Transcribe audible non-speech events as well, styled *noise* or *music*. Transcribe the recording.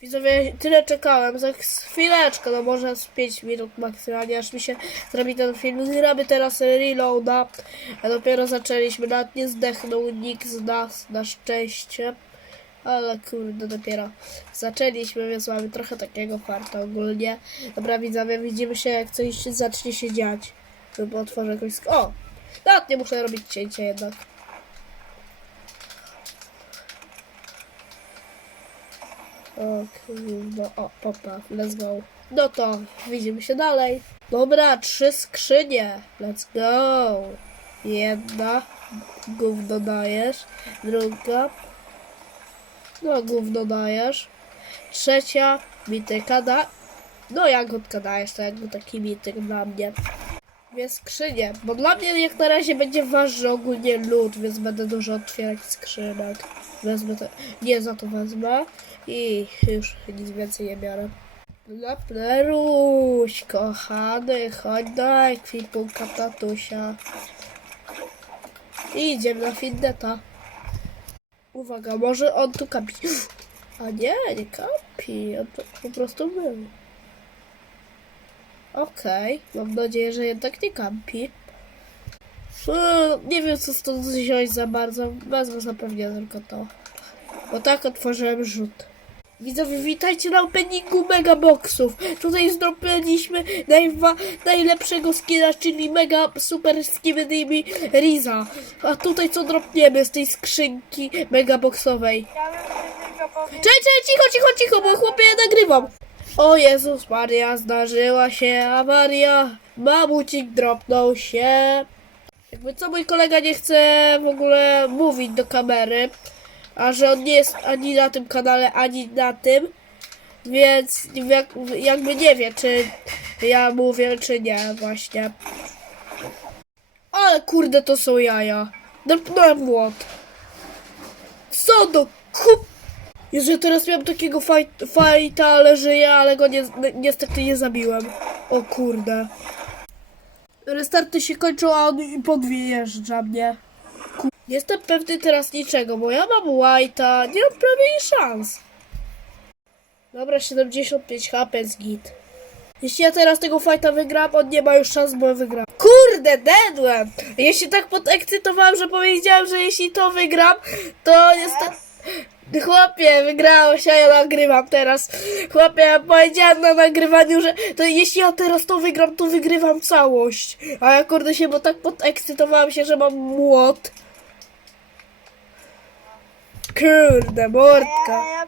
Widzowie, tyle czekałem, za chwileczkę, no może z 5 minut maksymalnie, aż mi się zrobi ten film. Gramy teraz reloada, a dopiero zaczęliśmy, nawet nie zdechnął nikt z nas, na szczęście. Ale kurde, dopiero zaczęliśmy, więc mamy trochę takiego farta ogólnie. Dobra, widzowie, widzimy się, jak coś zacznie się dziać. Chyba otworzę jakąś... O! Nawet nie muszę robić cięcia jednak. O kurde, o, popa, let's go. No to, widzimy się dalej. Dobra, trzy skrzynie, let's go. Jedna, gówno dajesz. Druga, no gówno dajesz. Trzecia, mityka da... No jagodka dajesz, to jakby taki mityk dla mnie. Dwie skrzynie, bo dla mnie jak na razie będzie ważny ogólnie lód, więc będę dużo otwierać skrzynek. Wezmę to, nie za to wezmę i już nic więcej nie biorę. No Pleruś, kochany, chodź do ekwipunka tatusia. I idziemy na fitneta. Uwaga, może on tu kampi. *gasps* A nie, nie kampi, on po prostu był. Okej, mam nadzieję, że jednak nie kampi. Eee, Nie wiem, co stąd wziąć za bardzo. Wezmę zapewne tylko to. Bo tak otworzyłem rzut. Widzowie, witajcie na openingu Megaboxów. Tutaj zdrobiliśmy najwa, najlepszego skina, czyli Mega Super Skibidimi Riza. A tutaj co dropniemy z tej skrzynki Megaboxowej? Cześć, cześć, cicho, cicho, cicho, bo chłopie ja nagrywam. O Jezus Maria, zdarzyła się awaria. Mamucik dropnął się. Jakby co mój kolega nie chce w ogóle mówić do kamery, a że on nie jest ani na tym kanale, ani na tym, więc jak, jakby nie wie, czy ja mówię, czy nie, właśnie. Ale kurde, to są jaja. Dropnąłem młot. Co do kup... Jeżeli teraz miałem takiego faj- fajta, ale żyję, ale go nie, niestety nie zabiłem. O kurde. Restarty się kończą, a on podwiejeżdża mnie. Ku- Nie jestem pewny teraz niczego, bo ja mam white'a, nie mam prawie jej szans. Dobra, 75 HP z git. Jeśli ja teraz tego fighta wygram, on nie ma już szans, bo wygram. Kurde, dedłem! Ja się tak podekscytowałam, że powiedziałem, że jeśli to wygram, to niestety... Chłopie, wygrałeś, a ja nagrywam teraz. Chłopie, ja powiedziałem na nagrywaniu, że to jeśli ja teraz to wygram, to wygrywam całość. A ja kurde się, bo tak podekscytowałam się, że mam młot. Kurde, mordka.